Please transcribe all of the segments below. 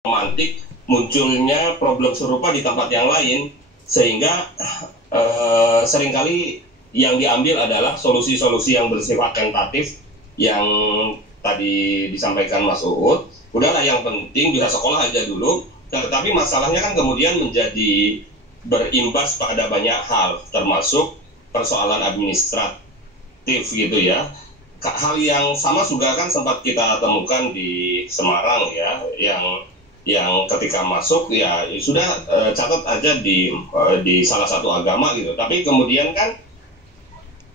romantik munculnya problem serupa di tempat yang lain, sehingga seringkali yang diambil adalah solusi-solusi yang bersifat tentatif yang tadi disampaikan Mas Uud. Udahlah, yang penting bisa sekolah aja dulu. Tetapi masalahnya kan kemudian menjadi berimbas pada banyak hal, termasuk persoalan administratif gitu ya. Hal yang sama juga kan sempat kita temukan di Semarang ya, yang ketika masuk ya sudah catat aja di salah satu agama gitu. Tapi kemudian kan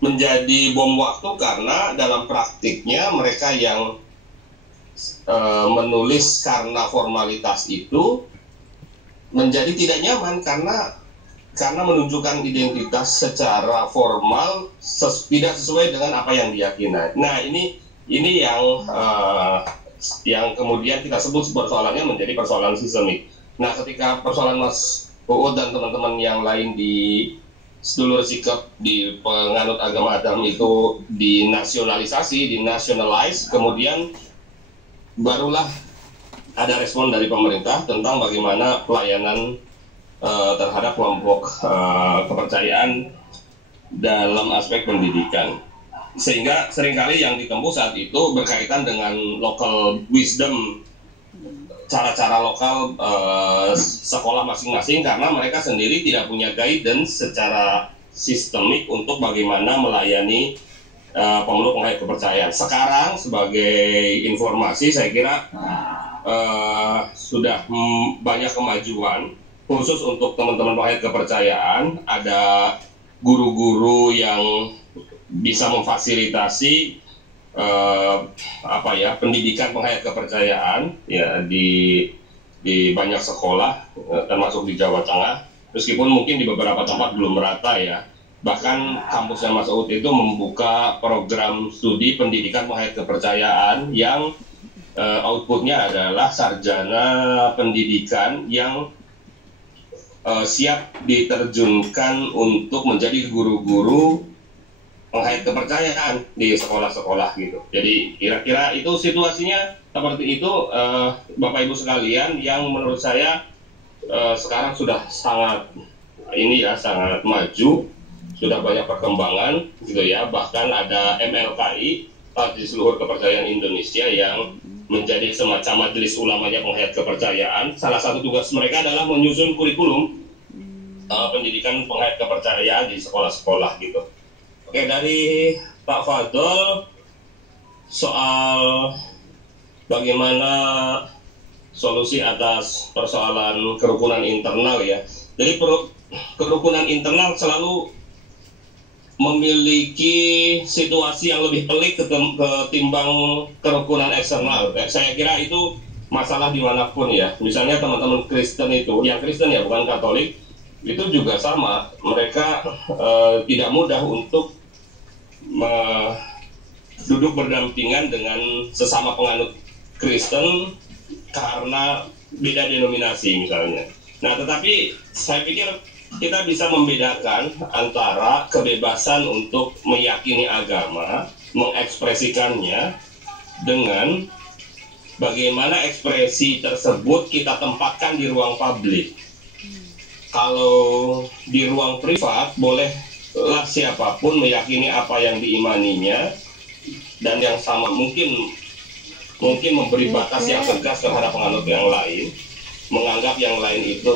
menjadi bom waktu karena dalam praktiknya mereka yang menulis karena formalitas itu menjadi tidak nyaman karena menunjukkan identitas secara formal tidak sesuai dengan apa yang diyakini. Nah, ini yang kemudian kita sebut persoalannya menjadi persoalan sistemik. Nah, ketika persoalan Mas Uud dan teman-teman yang lain di sedulur sikap di penganut agama Adam itu dinasionalisasi, dinationalize, kemudian barulah ada respon dari pemerintah tentang bagaimana pelayanan terhadap kelompok kepercayaan dalam aspek pendidikan. Sehingga seringkali yang ditempuh saat itu berkaitan dengan local wisdom, cara-cara lokal sekolah masing-masing, karena mereka sendiri tidak punya guidance secara sistemik untuk bagaimana melayani pemeluk penghayat kepercayaan. Sekarang sebagai informasi saya kira sudah banyak kemajuan khusus untuk teman-teman penghayat kepercayaan. Ada guru-guru yang bisa memfasilitasi pendidikan penghayat kepercayaan ya di banyak sekolah termasuk di Jawa Tengah, meskipun mungkin di beberapa tempat belum merata ya. Bahkan kampusnya Mas Uud itu membuka program studi pendidikan penghayat kepercayaan yang outputnya adalah sarjana pendidikan yang siap diterjunkan untuk menjadi guru-guru penghayat kepercayaan di sekolah-sekolah gitu. Jadi kira-kira itu situasinya seperti itu, Bapak Ibu sekalian, yang menurut saya sekarang sudah sangat sangat maju, sudah banyak perkembangan gitu ya. Bahkan ada MLKI, Majelis Luhur Kepercayaan Indonesia, yang menjadi semacam majelis ulamanya penghayat kepercayaan. Salah satu tugas mereka adalah menyusun kurikulum pendidikan penghayat kepercayaan di sekolah-sekolah gitu. Oke, dari Pak Fadol soal bagaimana solusi atas persoalan kerukunan internal ya. Jadi kerukunan internal selalu memiliki situasi yang lebih pelik ketimbang kerukunan eksternal. Saya kira itu masalah dimanapun ya. Misalnya teman-teman Kristen itu, yang Kristen ya bukan Katolik, itu juga sama. Mereka tidak mudah untuk duduk berdampingan dengan sesama penganut Kristen karena beda denominasi misalnya. Nah, tetapi saya pikir kita bisa membedakan antara kebebasan untuk meyakini agama, mengekspresikannya, dengan bagaimana ekspresi tersebut kita tempatkan di ruang publik. Kalau di ruang privat, bolehlah siapapun meyakini apa yang diimaninya, dan yang sama mungkin memberi batas yang tegas terhadap penganut yang lain, menganggap yang lain itu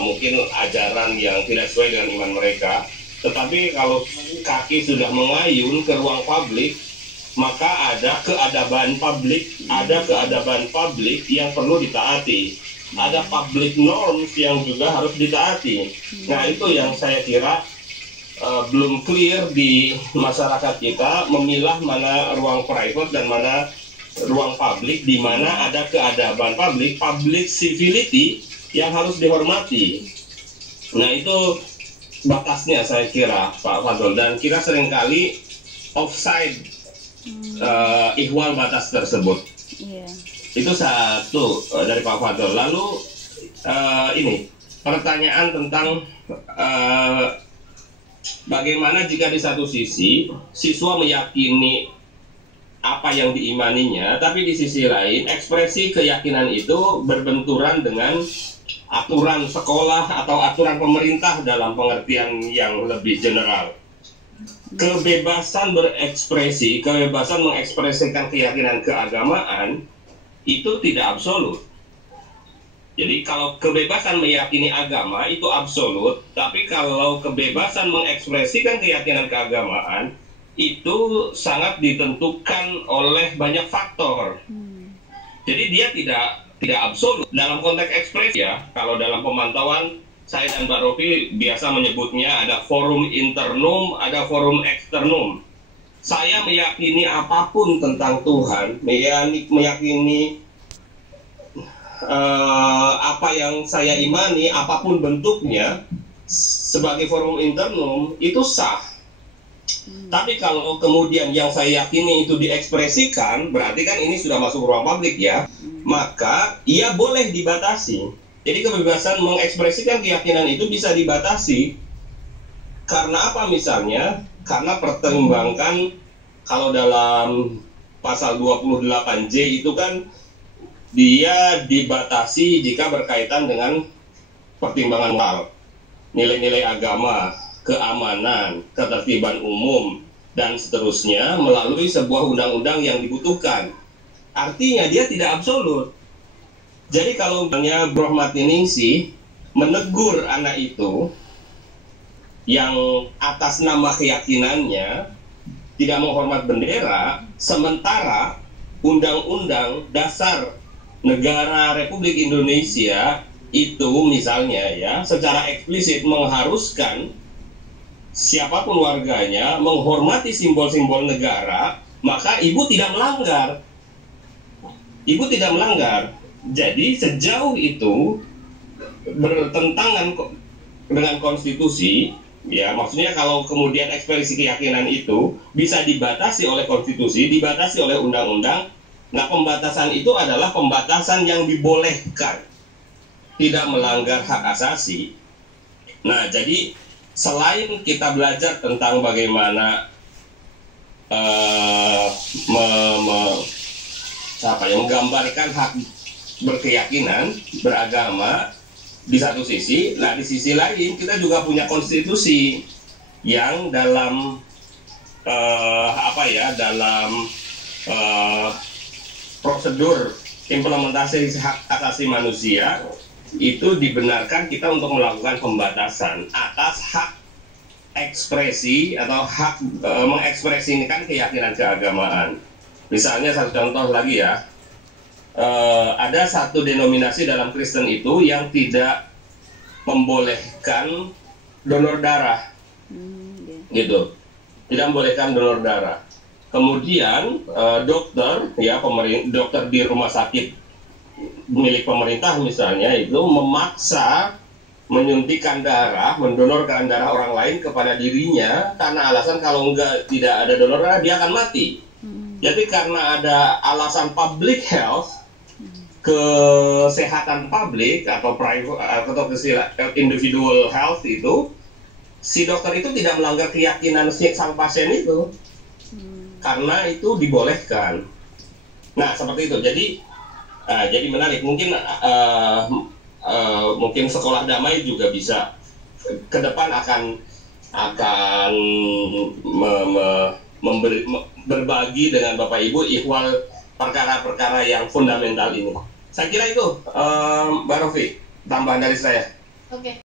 mungkin ajaran yang tidak sesuai dengan iman mereka. Tetapi kalau kaki sudah mengayun ke ruang publik, maka ada keadaban publik yang perlu ditaati. Ada public norms yang juga harus ditaati. Nah, itu yang saya kira belum clear di masyarakat kita, memilah mana ruang private dan mana ruang publik, di mana ada keadaban public civility yang harus dihormati. Nah, itu batasnya saya kira, Pak Fadol, dan kita seringkali offside ihwal batas tersebut. Itu satu dari Pak Fadol. Lalu ini pertanyaan tentang bagaimana jika di satu sisi siswa meyakini apa yang diimaninya, tapi di sisi lain ekspresi keyakinan itu berbenturan dengan aturan sekolah atau aturan pemerintah dalam pengertian yang lebih general. Kebebasan berekspresi, kebebasan mengekspresikan keyakinan keagamaan itu tidak absolut. Jadi kalau kebebasan meyakini agama itu absolut, tapi kalau kebebasan mengekspresikan keyakinan keagamaan itu sangat ditentukan oleh banyak faktor. Jadi dia tidak absolut dalam konteks ekspresi ya. Kalau dalam pemantauan saya dan Mbak Rofi biasa menyebutnya ada forum internum, ada forum eksternum. Saya meyakini apapun tentang Tuhan, meyakini apa yang saya imani, apapun bentuknya, sebagai forum internum itu sah. Tapi kalau kemudian yang saya yakini itu diekspresikan, berarti kan ini sudah masuk ruang publik ya, maka ia boleh dibatasi. Jadi kebebasan mengekspresikan keyakinan itu bisa dibatasi. Karena apa misalnya? Karena pertimbangkan kalau dalam pasal 28J itu kan dia dibatasi jika berkaitan dengan pertimbangan moral, nilai-nilai agama, keamanan, ketertiban umum, dan seterusnya melalui sebuah undang-undang yang dibutuhkan. Artinya dia tidak absolut. Jadi kalau misalnya Bro Martiningsih menegur anak itu yang atas nama keyakinannya tidak menghormat bendera, sementara Undang-Undang Dasar Negara Republik Indonesia itu misalnya ya secara eksplisit mengharuskan siapapun warganya menghormati simbol-simbol negara, maka ibu tidak melanggar. Ibu tidak melanggar. Jadi sejauh itu bertentangan dengan konstitusi, ya maksudnya kalau kemudian ekspresi keyakinan itu bisa dibatasi oleh konstitusi, dibatasi oleh undang-undang, nah pembatasan itu adalah pembatasan yang dibolehkan, tidak melanggar hak asasi. Nah jadi selain kita belajar tentang bagaimana menggambarkan hak berkeyakinan, beragama di satu sisi, nah di sisi lain kita juga punya konstitusi yang dalam dalam prosedur implementasi hak asasi manusia itu dibenarkan kita untuk melakukan pembatasan atas hak ekspresi atau hak mengekspresikan keyakinan keagamaan. Misalnya satu contoh lagi ya, ada satu denominasi dalam Kristen itu yang tidak membolehkan donor darah, gitu, tidak membolehkan donor darah. Kemudian dokter di rumah sakit milik pemerintah misalnya itu memaksa menyuntikkan darah, mendonorkan darah orang lain kepada dirinya karena alasan kalau tidak ada donor darah dia akan mati. Jadi karena ada alasan public health, kesehatan publik atau private atau individual health itu, si dokter itu tidak melanggar keyakinan sang pasien itu, karena itu dibolehkan. Nah seperti itu. Jadi menarik. Mungkin sekolah damai juga bisa ke depan akan berbagi dengan Bapak Ibu ihwal perkara-perkara yang fundamental ini. Saya kira itu, Mbak Rofi, tambahan dari saya. Oke.